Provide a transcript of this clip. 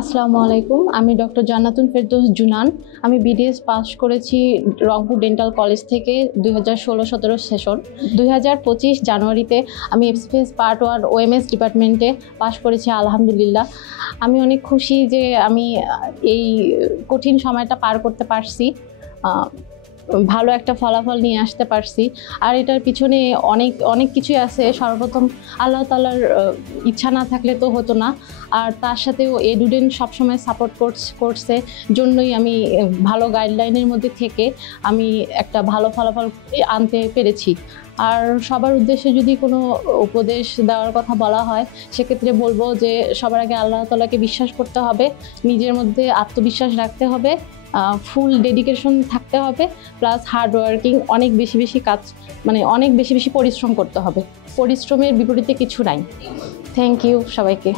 আসসালামু আলাইকুম, আমি ডক্টর জান্নাতুন ফেরদৌস জুনান। আমি বিডিএস পাস করেছি রংপুর ডেন্টাল কলেজ থেকে 2016-17 সেশন। 2025 জানুয়ারিতে আমি এফসিপিএস পার্ট 1 ওএমএস ডিপার্টমেন্টে পাস করেছি আলহামদুলিল্লাহ। আমি অনেক খুশি যে আমি এই কঠিন সময়টা পার করতে পারছি, ভালো একটা ফলাফল নিয়ে আসতে পারছি। আর এটার পিছনে অনেক অনেক কিছুই আছে। সর্বপ্রথম আল্লাহ তাআলার ইচ্ছা না থাকলে তো হতো না, আর তার সাথেও এডুডেন্ট সবসময় সাপোর্ট করছে জন্যই আমি ভালো গাইডলাইনের মধ্যে থেকে আমি একটা ভালো ফলাফল আনতে পেরেছি। আর সবার উদ্দেশ্যে যদি কোনো উপদেশ দেওয়ার কথা বলা হয়, সেক্ষেত্রে বলবো যে সবার আগে আল্লাহ তাআলাকে বিশ্বাস করতে হবে, নিজের মধ্যে আত্মবিশ্বাস রাখতে হবে, ফুল ডেডিকেশন থাকতে হবে, প্লাস হার্ড ওয়ার্কিং, অনেক বেশি কাজ, মানে অনেক বেশি পরিশ্রম করতে হবে। পরিশ্রমের বিপরীতে কিছু নাই। থ্যাংক ইউ সবাইকে।